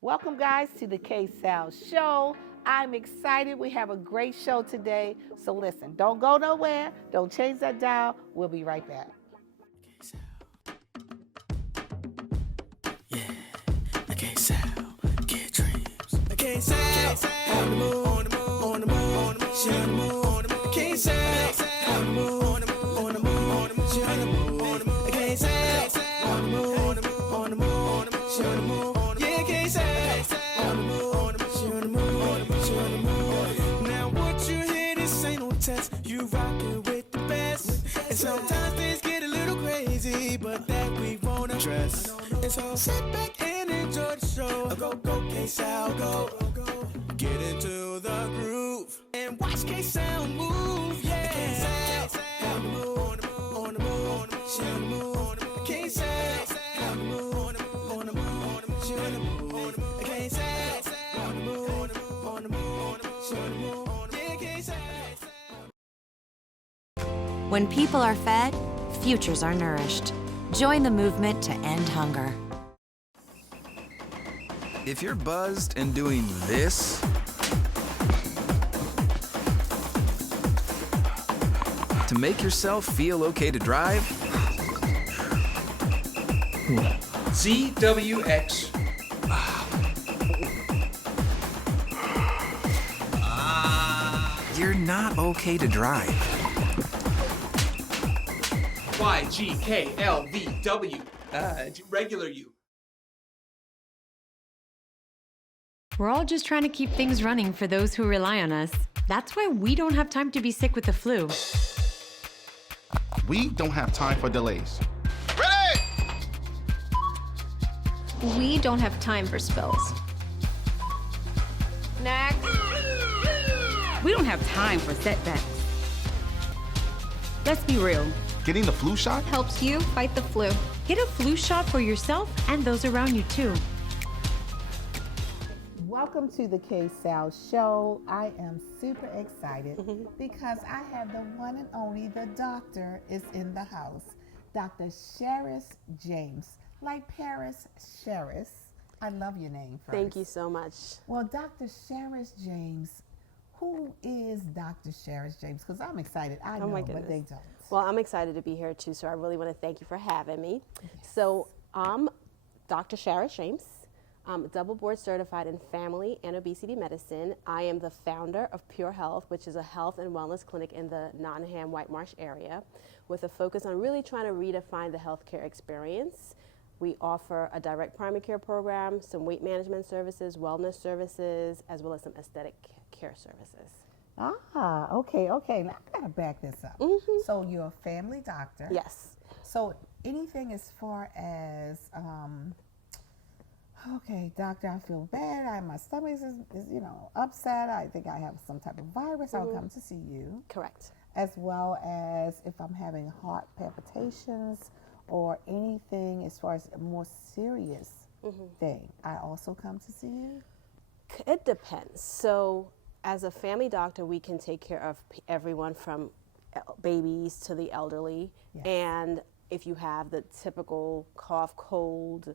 Welcome, guys, to the KSAL show. I'm excited. We have a great show today. So, listen, don't go nowhere. Don't change that dial. We'll be right back. Yeah, the KSAL, get dreams. The KSAL, on the move, on the move, on the move, on the move, she on the move, on the move. KSAL, on the move, on the move, on the move, on the move, she on the move, on the move. The KSAL, on the move, on the move, on the move, on the move, she on the move. Yeah, KSAL, on the move, on the move, she on the move, on the move, she on the move. Now what you hear, this ain't no test. You rockin' with the best, and sometimes things get a little crazy, but that we won't address. And so sit back and enjoy the show. Go, go, KSAL, go. Get into the groove and watch KSAL move. Yeah, KSAL, on the move, on the move, on the move, on the move, she on the move, on the move. KSAL, on the move, on the move, on the move, on the move, she on the move, on the move. KSAL, on the move, on the move, on the move, on the move, she on the move, on the move. Yeah, KSAL. When people are fed, futures are nourished. Join the movement to end hunger. If you're buzzed and doing this, to make yourself feel okay to drive, ZWX. you're not okay to drive. YGKLVW. Regular you. We're all just trying to keep things running for those who rely on us. That's why we don't have time to be sick with the flu. We don't have time for delays. We don't have time for spills. Next. We don't have time for setbacks. Let's be real. Getting the flu shot Helps you fight the flu. Get a flu shot for yourself and those around you too. Welcome to the KSAL show. I am super excited because I have the one and only, the doctor is in the house. Dr. Sharis James, like Paris Sharis. I love your name first. Thank you so much. Well, Dr. Sharis James, who is Dr. Sharis James? Because I'm excited. I know, but they don't. Well, I'm excited to be here too, so I really want to thank you for having me. Yes. So I'm Dr. Sharis James. I'm double board certified in family and obesity medicine. I am the founder of Pure Health, which is a health and wellness clinic in the Nottingham White Marsh area with a focus on really trying to redefine the healthcare experience. We offer a direct primary care program, some weight management services, wellness services, as well as some aesthetic care services. Ah, okay. Now I gotta back this up. So you're a family doctor. Yes. So anything as far as, okay, doctor, I feel bad. My stomach is upset. I think I have some type of virus. I'll come to see you. Correct. As well as if I'm having heart palpitations or anything as far as a more serious thing, I also come to see you? It depends. So as a family doctor, we can take care of everyone from babies to the elderly. Yes. And if you have the typical cough, cold,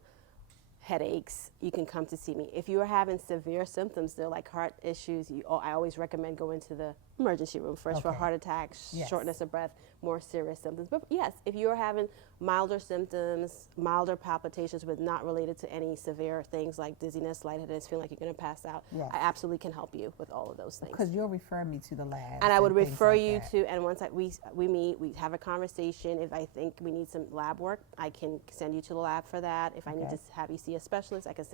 headaches, you can come to see me. If you are having severe symptoms, though, like heart issues, I always recommend going to the emergency room first for heart attacks, shortness of breath, more serious symptoms. But yes, if you are having milder symptoms, milder palpitations with not related to any severe things like dizziness, lightheadedness, feeling like you're going to pass out, I absolutely can help you with all of those things. Because you'll refer me to the lab. And I would refer you to, and once we meet, we have a conversation. If I think we need some lab work, I can send you to the lab for that. If I need to have you see a specialist, I can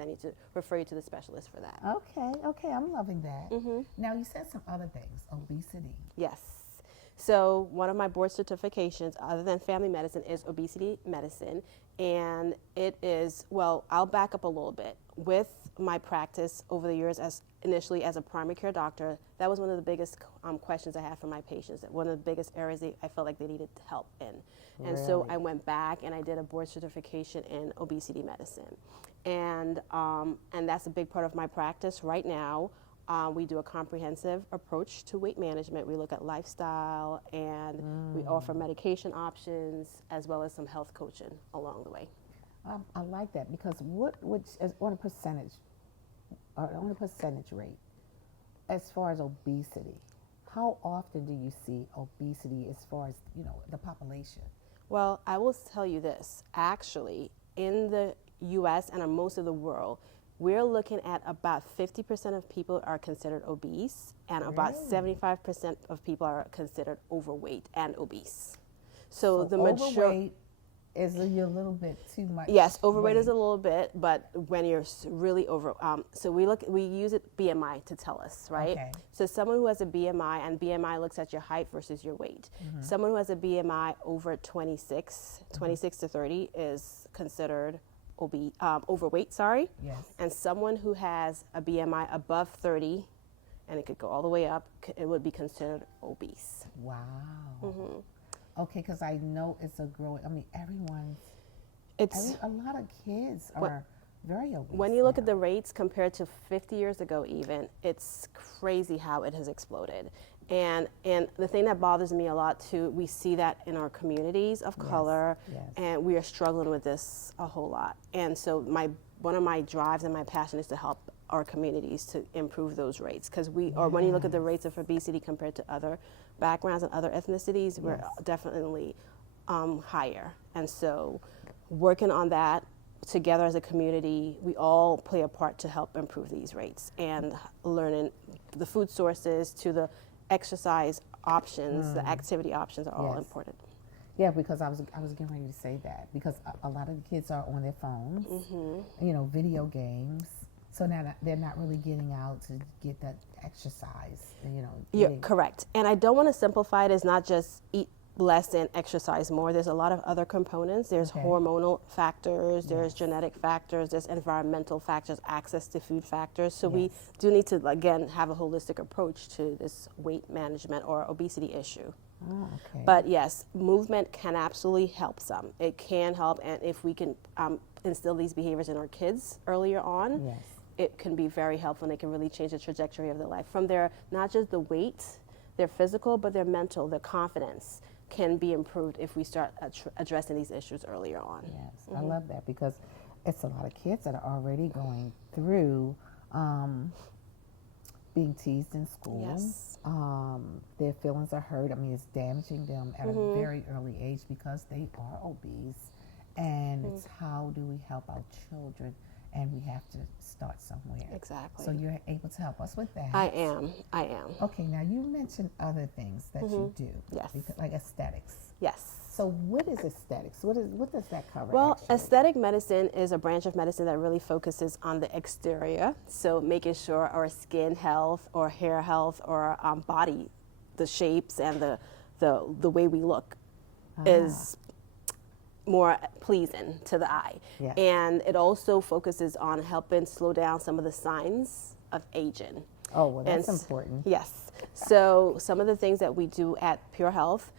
refer you to the specialist for that. Okay, I'm loving that. Now you said some other things, obesity. Yes. So one of my board certifications, other than family medicine, is obesity medicine. And it is, well, I'll back up a little bit. With my practice over the years initially as a primary care doctor, that was one of the biggest questions I had from my patients. One of the biggest areas I felt like they needed help in. And so I went back and I did a board certification in obesity medicine. And that's a big part of my practice right now. We do a comprehensive approach to weight management. We look at lifestyle and we offer medication options as well as some health coaching along the way. I like that because what a percentage or on a percentage rate, as far as obesity, how often do you see obesity as far as, the population? Well, I will tell you this. Actually, in the U.S. and in most of the world, we're looking at about 50% of people are considered obese, and about 75% of people are considered overweight and obese. So the overweight is a little bit too much. Yes, overweight is a little bit, but when you're really over, so we use it BMI to tell us, right? Okay. So someone who has a BMI, and BMI looks at your height versus your weight. Someone who has a BMI over 26 to 30 is considered overweight, Yes. and someone who has a BMI above 30, and it could go all the way up, it would be considered obese. Wow. Okay, because I know it's a growing. A lot of kids are very obese. When you look at the rates compared to 50 years ago, even, it's crazy how it has exploded. And the thing that bothers me a lot too, we see that in our communities of color, and we are struggling with this a whole lot. And so one of my drives and my passion is to help our communities to improve those rates, because when you look at the rates of obesity compared to other backgrounds and other ethnicities, we're definitely higher. And so working on that together as a community, we all play a part to help improve these rates, and learning the food sources to the exercise options, the activity options are all important. Yeah, because I was getting ready to say that, because a lot of the kids are on their phones, video games. So now they're not really getting out to get that exercise, You're correct. And I don't want to simplify it as not just eat less and exercise more. There's a lot of other components. There's hormonal factors, there's genetic factors, there's environmental factors, access to food factors. So we do need to, again, have a holistic approach to this weight management or obesity issue. Oh, okay. But yes, movement can absolutely help some. It can help, and if we can instill these behaviors in our kids earlier on, it can be very helpful, and it can really change the trajectory of their life. From their, not just the weight, their physical, but their mental, their confidence can be improved if we start addressing these issues earlier on. Yes, I love that, because it's a lot of kids that are already going through being teased in school. Yes. Their feelings are hurt. It's damaging them at a very early age because they are obese. And it's how do we help our children? And we have to start somewhere. Exactly. So you're able to help us with that. I am. Okay, now you mentioned other things that you do. Yes. Like aesthetics. Yes. So what is aesthetics? What does that cover? Well, actually? aesthetic medicine is a branch of medicine that really focuses on the exterior. So making sure our skin health or hair health or body, the shapes and the way we look is more pleasing to the eye. Yes. And it also focuses on helping slow down some of the signs of aging. Oh, well, that's important. Yes. So some of the things that we do at Pure Health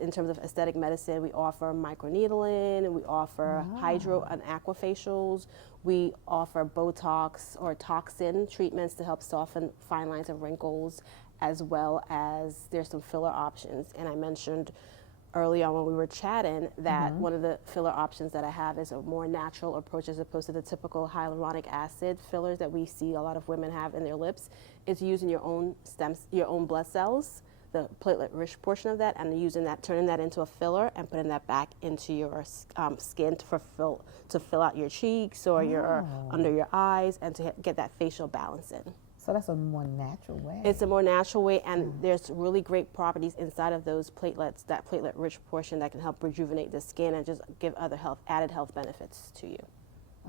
in terms of aesthetic medicine, we offer microneedling, we offer hydro and aqua facials, we offer Botox or toxin treatments to help soften fine lines and wrinkles, as well as there's some filler options. And I mentioned early on when we were chatting that one of the filler options that I have is a more natural approach as opposed to the typical hyaluronic acid fillers that we see a lot of women have in their lips. It's using your own your own blood cells, the platelet-rich portion of that, and turning that into a filler and putting that back into your skin to fill out your cheeks or your under your eyes, and to get that facial balance in. So that's a more natural way. It's a more natural way, and there's really great properties inside of those platelets, that platelet-rich portion, that can help rejuvenate the skin and just give other added health benefits to you.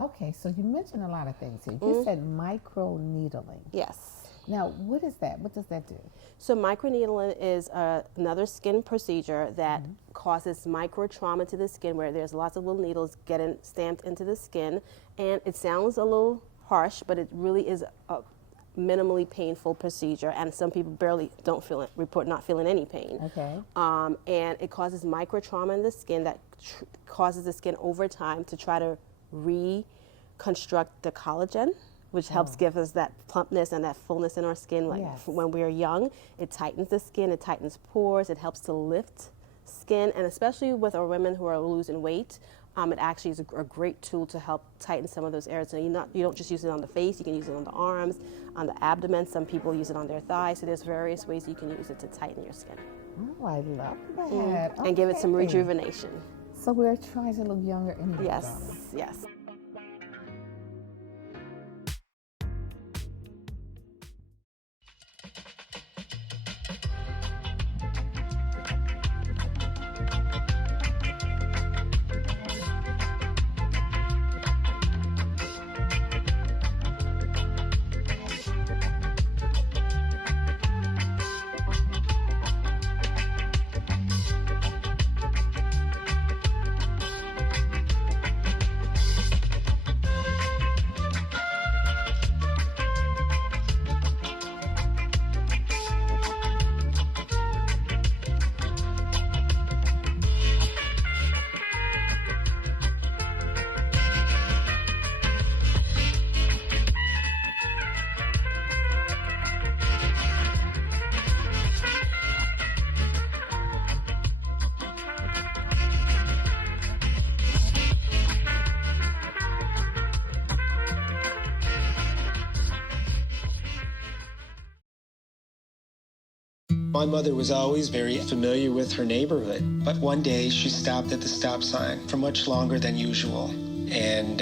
Okay, so you mentioned a lot of things here. You said microneedling. Yes. Now, what is that? What does that do? So microneedling is another skin procedure that causes micro trauma to the skin, where there's lots of little needles getting stamped into the skin, and it sounds a little harsh, but it really is a minimally painful procedure, and some people report not feeling any pain. Okay. And it causes micro trauma in the skin that causes the skin over time to try to reconstruct the collagen, which helps give us that plumpness and that fullness in our skin. When we're young, it tightens the skin, it tightens pores, it helps to lift skin, and especially with our women who are losing weight, It actually is a great tool to help tighten some of those areas. So you don't just use it on the face, you can use it on the arms, on the abdomen. Some people use it on their thighs. So there's various ways you can use it to tighten your skin. Oh, I love that. And give it some Okay. rejuvenation. So we're trying to look younger anyway. Yes, darling. yes. My mother was always very familiar with her neighborhood, but one day she stopped at the stop sign for much longer than usual, and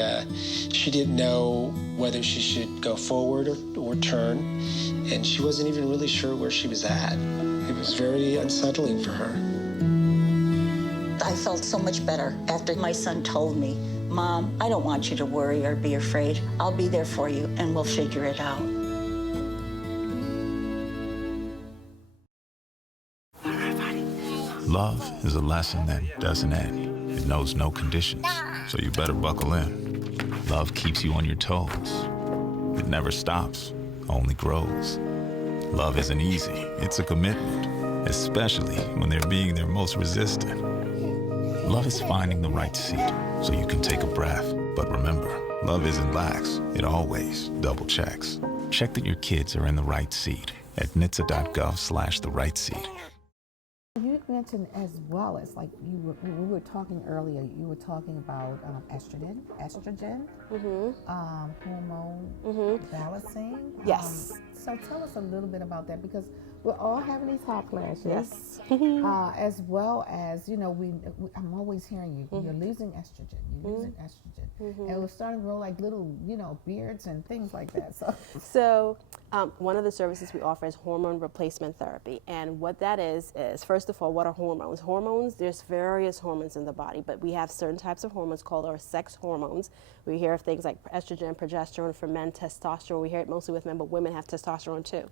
she didn't know whether she should go forward or turn, and she wasn't even really sure where she was at. It was very unsettling for her. I felt so much better after my son told me, "Mom, I don't want you to worry or be afraid. I'll be there for you, and we'll figure it out." Love is a lesson that doesn't end. It knows no conditions, so you better buckle in. Love keeps you on your toes. It never stops, only grows. Love isn't easy, it's a commitment, especially when they're being their most resistant. Love is finding the right seat so you can take a breath. But remember, love isn't lax, it always double checks. Check that your kids are in the right seat at NHTSA.gov/the right seat. You mentioned as well as like we were talking earlier. You were talking about estrogen, hormone balancing. Yes. So tell us a little bit about that, because we're all having these hot flashes. Yes. As well as I'm always hearing you're losing estrogen. You're losing estrogen, and we're starting to grow like little beards and things like that. So one of the services we offer is hormone replacement therapy, and what that is first of all, what are hormones? Hormones, there's various hormones in the body, but we have certain types of hormones called our sex hormones. We hear of things like estrogen, progesterone, for men, testosterone. We hear it mostly with men, but women have testosterone too.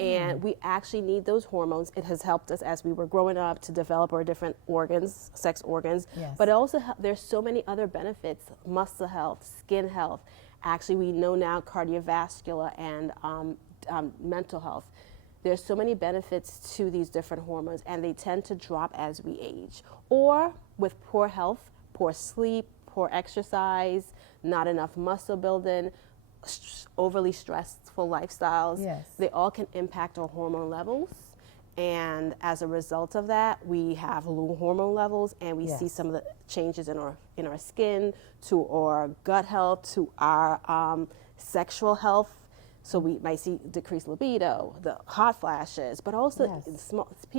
And we actually need those hormones. It has helped us as we were growing up to develop our different organs, sex organs. Yes. But it also there's so many other benefits: muscle health, skin health. Actually, we know now cardiovascular and mental health. There's so many benefits to these different hormones, and they tend to drop as we age, or with poor health, poor sleep, poor exercise, not enough muscle building, overly stressful lifestyles. Yes. They all can impact our hormone levels, and as a result of that, we have low hormone levels, and we see some of the changes in our skin, to our gut health, to our sexual health. So we might see decreased libido, the hot flashes, but also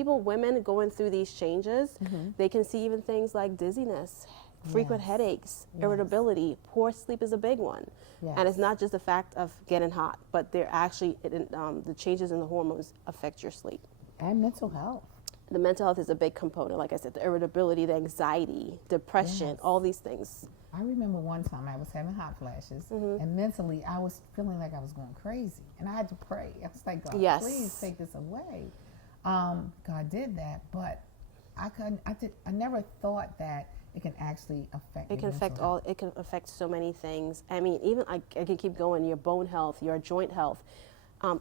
women going through these changes, they can see even things like dizziness, frequent headaches, irritability, poor sleep is a big one. And it's not just the fact of getting hot, but they're actually, the changes in the hormones affect your sleep. And mental health. The mental health is a big component. Like I said, the irritability, the anxiety, depression, all these things. I remember one time I was having hot flashes, and mentally I was feeling like I was going crazy, and I had to pray. I was like, God, please take this away. God did that, but I never thought that it can actually affect. It can affect all. It can affect so many things. I mean, even I can keep going. Your bone health, your joint health.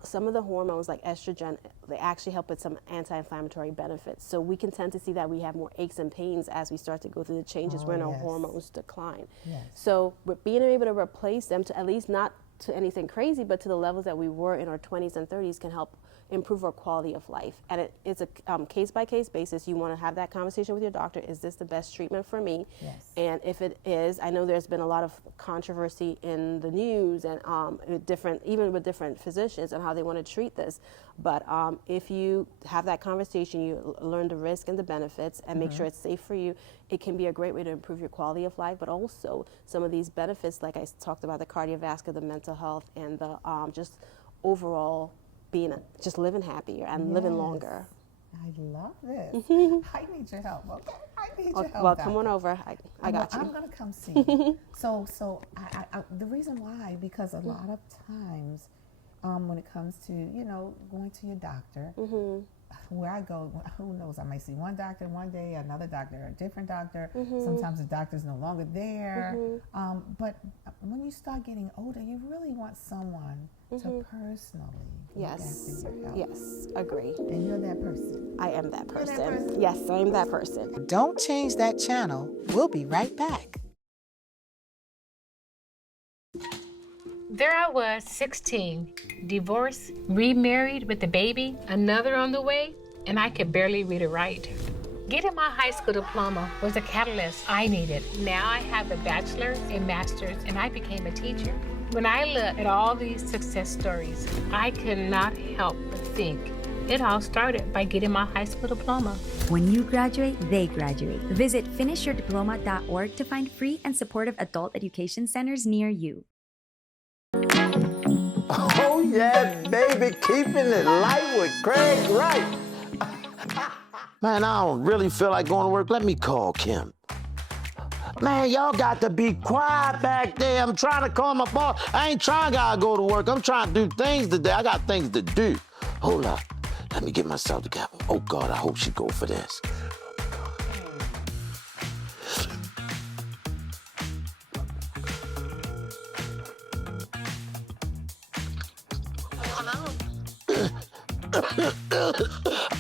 Some of the hormones like estrogen, they actually help with some anti-inflammatory benefits. So we can tend to see that we have more aches and pains as we start to go through the changes when our hormones decline. So with being able to replace them to at least not to anything crazy, but to the levels that we were in our 20s and 30s can help improve our quality of life. And it's a case-by-case basis. You want to have that conversation with your doctor. Is this the best treatment for me? Yes. And if it is, I know there's been a lot of controversy in the news and even with different physicians and how they want to treat this. But if you have that conversation, you learn the risk and the benefits and make sure it's safe for you, it can be a great way to improve your quality of life, but also some of these benefits, like I talked about, the cardiovascular, the mental health, and the just overall just living happier and living longer. I love this. I need your help, okay? I need your help. Well, come on over. I got you. I'm going to come see you. So the reason why, because a lot of times when it comes to, going to your doctor, where I go, who knows, I might see one doctor one day, another doctor, a different doctor. Sometimes the doctor's no longer there. But when you start getting older, you really want someone to personally look after your health. Yes, agree. And you're that person. I am that You're person. that person. Yes, I am that person. Don't change that channel. We'll be right back. There I was, 16, divorced, remarried with a baby, another on the way, and I could barely read or write. Getting my high school diploma was a catalyst I needed. Now I have a bachelor's, a master's, and I became a teacher. When I look at all these success stories, I could not help but think it all started by getting my high school diploma. When you graduate, they graduate. Visit finishyourdiploma.org to find free and supportive adult education centers near you. Oh yeah, baby, keeping it light with Craig Wright. Man, I don't really feel like going to work. Let me call Kim. Man, y'all got to be quiet back there. I'm trying to call my boss. I ain't trying to go to work. I'm trying to do things today. I got things to do. Hold up. Let me get myself together. Oh, God, I hope she go for this.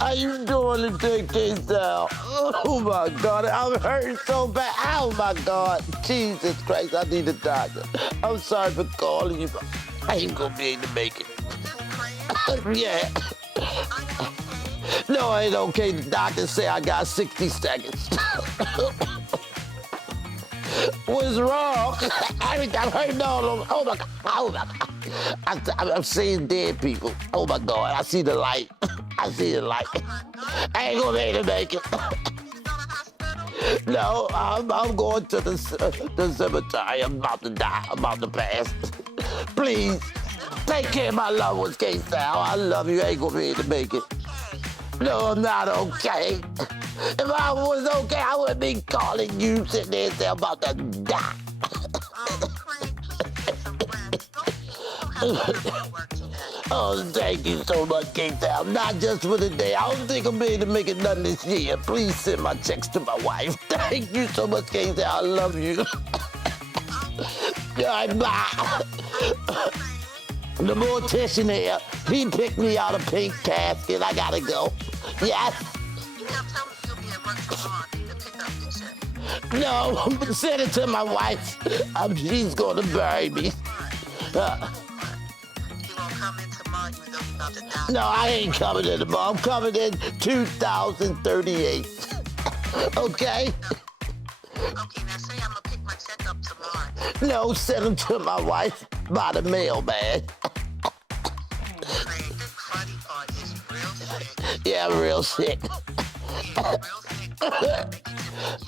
How you doing today, KSAL? Oh, my God, I'm hurting so bad. Oh, my God. Jesus Christ, I need a doctor. I'm sorry for calling you, but I ain't gonna be able to make it. Yeah. No, it ain't okay. The doctor say I got 60 seconds. What's wrong? I'm hurting all over. Oh, my God. Oh, my God. I'm seeing dead people. Oh, my God. I see the light. I see the light. I ain't gonna be able to make it. No, I'm going to the cemetery. I'm about to die. I'm about to pass. Please, take care of my loved ones, KSAL. I love you. I ain't gonna be able to make it. No, I'm not okay. If I was okay, I wouldn't be calling you sitting there saying I'm about to die. Oh, thank you so much, KSAL. Not just for the day. I don't think I'm able to make it done this year. Please send my checks to my wife. Thank you so much, KSAL. I love you. All right, bye. The mortician here, he picked me out a pink casket. I gotta go. Yes. No, send it to my wife. She's gonna bury me. No, I ain't coming in tomorrow. I'm coming in 2038. Okay? Okay, now say I'm gonna pick my check up tomorrow. No, send them to my wife by the mail, man. Yeah, I'm real sick.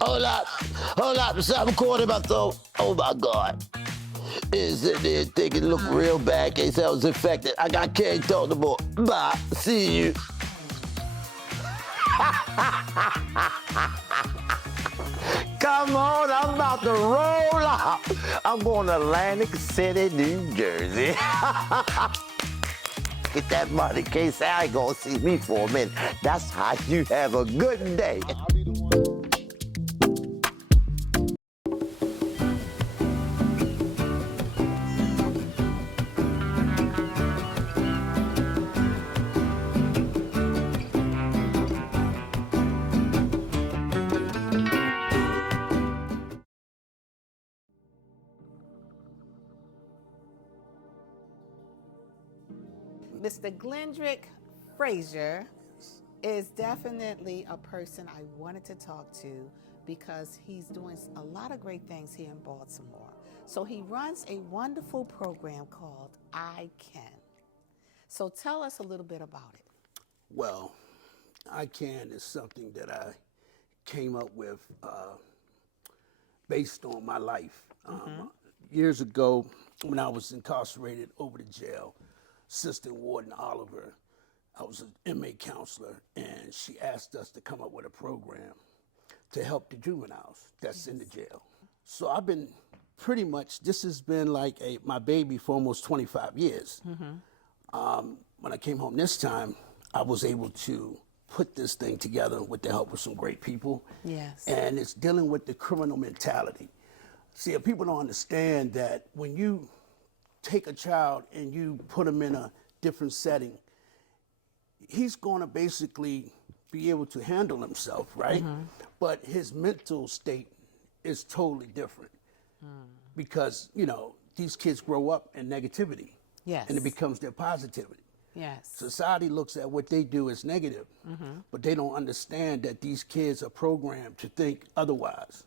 Hold up, something caught in my throat. Oh my God. Is it there thinking look real bad in case I was infected. I can't talk no more. Bye, see you. Come on, I'm about to roll up. I'm going to Atlantic City, New Jersey. Get that money, KSAL ain't gonna see me for a minute. That's how you have a good day. Mr. Glendrick Frazier is definitely a person I wanted to talk to because he's doing a lot of great things here in Baltimore. So he runs a wonderful program called I Can. So tell us a little bit about it. Well, I Can is something that I came up with based on my life. Years ago, when I was incarcerated over the jail, Assistant Warden Oliver, I was an inmate counselor, and she asked us to come up with a program to help the juveniles that's in the jail. So I've been pretty much, this has been like my baby for almost 25 years. When I came home this time, I was able to put this thing together with the help of some great people. Yes. And it's dealing with the criminal mentality. See, if people don't understand that when you take a child and you put him in a different setting, he's going to basically be able to handle himself, right? But his mental state is totally different because, you know, these kids grow up in negativity. Yes. And it becomes their positivity. Yes. Society looks at what they do as negative, but they don't understand that these kids are programmed to think otherwise.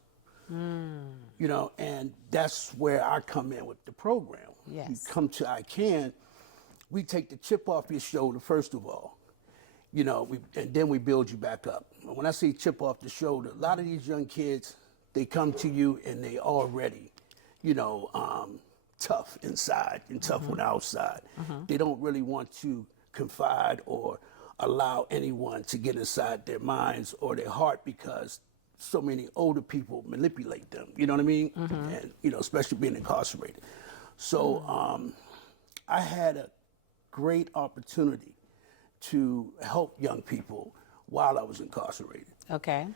You know, and that's where I come in with the program. Yes. You come to I Can, we take the chip off your shoulder, first of all, you know, and then we build you back up. When I say chip off the shoulder, a lot of these young kids, they come to you and they already, you know, tough inside and tough on the outside. They don't really want to confide or allow anyone to get inside their minds or their heart because so many older people manipulate them, you know what I mean? And, you know, especially being incarcerated. So I had a great opportunity to help young people while I was incarcerated. Okay.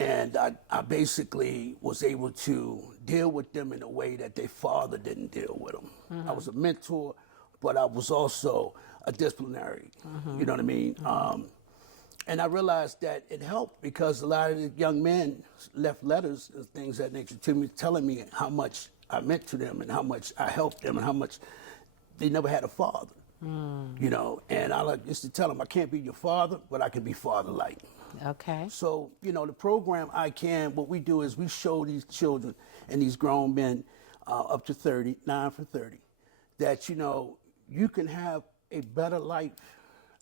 And I basically was able to deal with them in a way that their father didn't deal with them. I was a mentor, but I was also a disciplinary, you know what I mean? And I realized that it helped because a lot of the young men left letters and things of that nature to me, telling me how much I meant to them and how much I helped them and how much they never had a father. You know, and I used to tell them, I can't be your father, but I can be father-like. Okay. So, you know, the program I Can, what we do is we show these children and these grown men up to 30, 9 for 30, that, you know, you can have a better life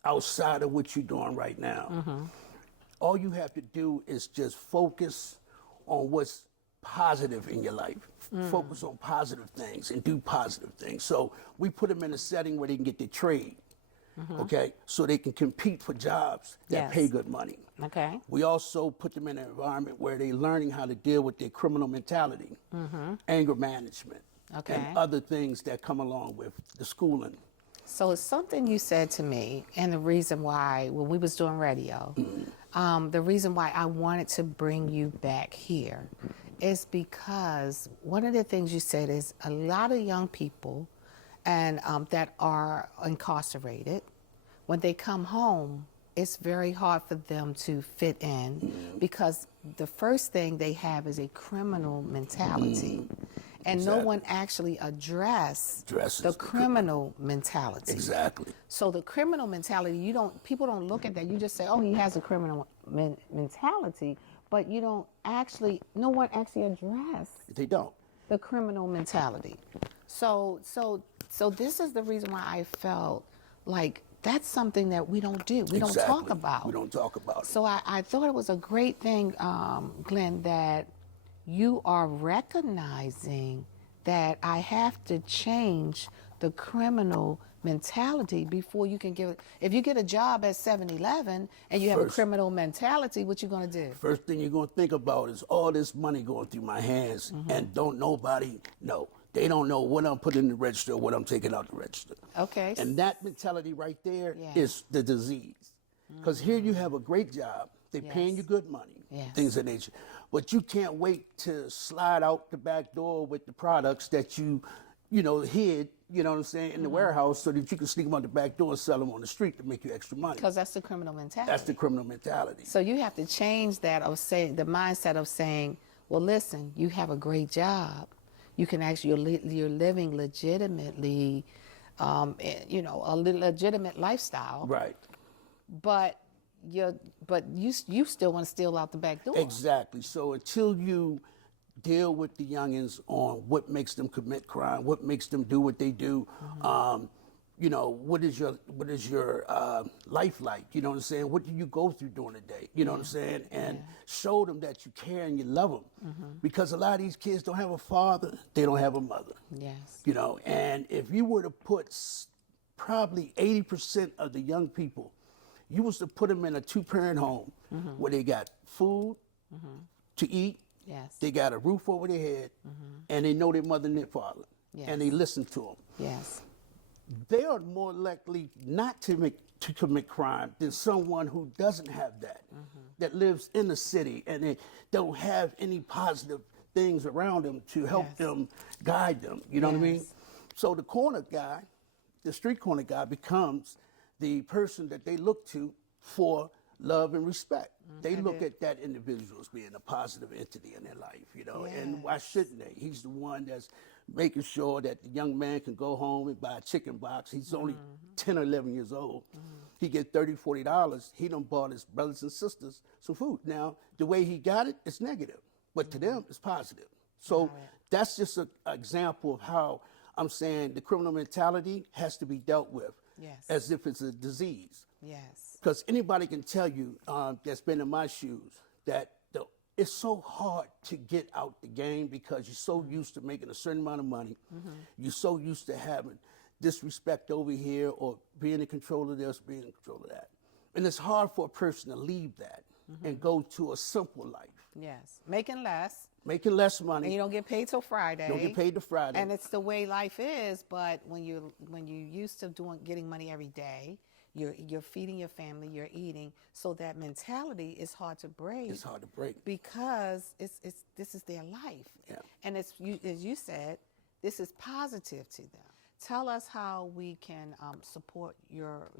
outside of what you're doing right now. All you have to do is just focus on what's positive in your life. Focus on positive things and do positive things. So we put them in a setting where they can get their trade, okay? So they can compete for jobs that pay good money. Okay. We also put them in an environment where they're learning how to deal with their criminal mentality, anger management, and other things that come along with the schooling. So it's something you said to me, and the reason why, when we was doing radio, the reason why I wanted to bring you back here is because one of the things you said is a lot of young people and that are incarcerated, when they come home, it's very hard for them to fit in because the first thing they have is a criminal mentality. And no one actually addresses the criminal mentality. Exactly. So the criminal mentality, people don't look at that. You just say, oh, he has a criminal mentality, but you don't actually, no one actually address. They don't. The criminal mentality. So this is the reason why I felt like that's something that we don't do. We don't talk about. We don't talk about it. So I thought it was a great thing, Glenn, that you are recognizing that I have to change the criminal mentality before you can give it. If you get a job at 7-Eleven and you have a criminal mentality, what you going to do? First thing you're going to think about is all this money going through my hands and don't nobody know. They don't know what I'm putting in the register or what I'm taking out the register. Okay. And that mentality right there is the disease. Because here you have a great job. They're paying you good money, things of that nature. But you can't wait to slide out the back door with the products that you hid, you know what I'm saying, in the warehouse so that you can sneak them out the back door and sell them on the street to make you extra money. Because that's the criminal mentality. That's the criminal mentality. So you have to change that of saying, the mindset of saying, well, listen, you have a great job. You can actually, you're living legitimately you know, a legitimate lifestyle. Right. But you still want to steal out the back door. Exactly. So until you deal with the youngins on what makes them commit crime, what makes them do what they do, you know, what is your life like? You know what I'm saying? What do you go through during the day? You know what I'm saying? And show them that you care and you love them. Because a lot of these kids don't have a father, they don't have a mother. Yes. You know, and if you were to put probably 80% of the young people, you was to put them in a 2-parent home where they got food to eat, they got a roof over their head, and they know their mother and their father, and they listen to them. Yes. They are more likely not to commit crime than someone who doesn't have that, that lives in the city and they don't have any positive things around them to help them, guide them. You know what I mean? So the corner guy, the street corner guy, becomes the person that they look to for love and respect. They look at that individual as being a positive entity in their life, you know, and why shouldn't they? He's the one that's making sure that the young man can go home and buy a chicken box. He's only 10 or 11 years old. He get $30, $40. He done bought his brothers and sisters some food. Now, the way he got it, it's negative, but to them, it's positive. So that's just an example of how I'm saying the criminal mentality has to be dealt with as if it's a disease. Yes. Because anybody can tell you that's been in my shoes that it's so hard to get out the game because you're so used to making a certain amount of money. You're so used to having disrespect over here or being in control of this, being in control of that. And it's hard for a person to leave that and go to a simple life. Yes. Making less. Making less money. And you don't get paid till Friday. You don't get paid till Friday. And it's the way life is, but when you're used to getting money every day, you're feeding your family, you're eating, so that mentality is hard to break. It's hard to break because this is their life. Yeah. And it's as you said, this is positive to them. Tell us how we can support your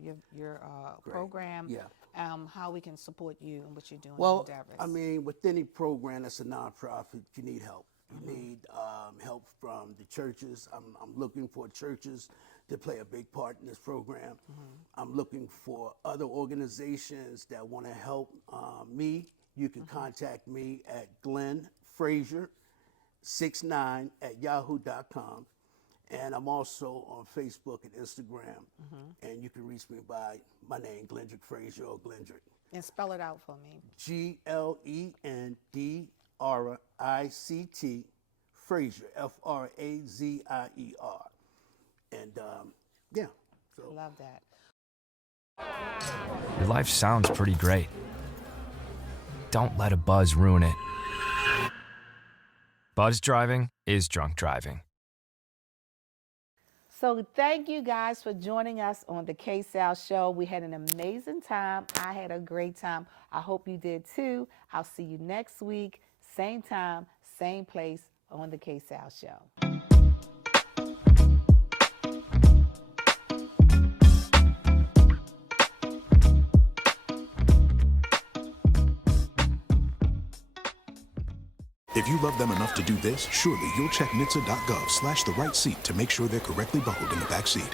program. Yeah. How we can support you and what you're doing. Well, endeavors. I mean, with any program that's a nonprofit, you need help. You need help from the churches. I'm looking for churches to play a big part in this program. I'm looking for other organizations that want to help me. You can contact me at glennfrazier69@yahoo.com. And I'm also on Facebook and Instagram. And you can reach me by my name, Glendrick Frazier or Glendrick. And spell it out for me. GLENDRICT Frazier, FRAZIER. And yeah. So. Love that. Your life sounds pretty great. Don't let a buzz ruin it. Buzz driving is drunk driving. So thank you guys for joining us on the KSAL show. We had an amazing time. I had a great time. I hope you did too. I'll see you next week, same time, same place on the KSAL show. If you love them enough to do this, surely you'll check NHTSA.gov/the right seat to make sure they're correctly buckled in the back seat.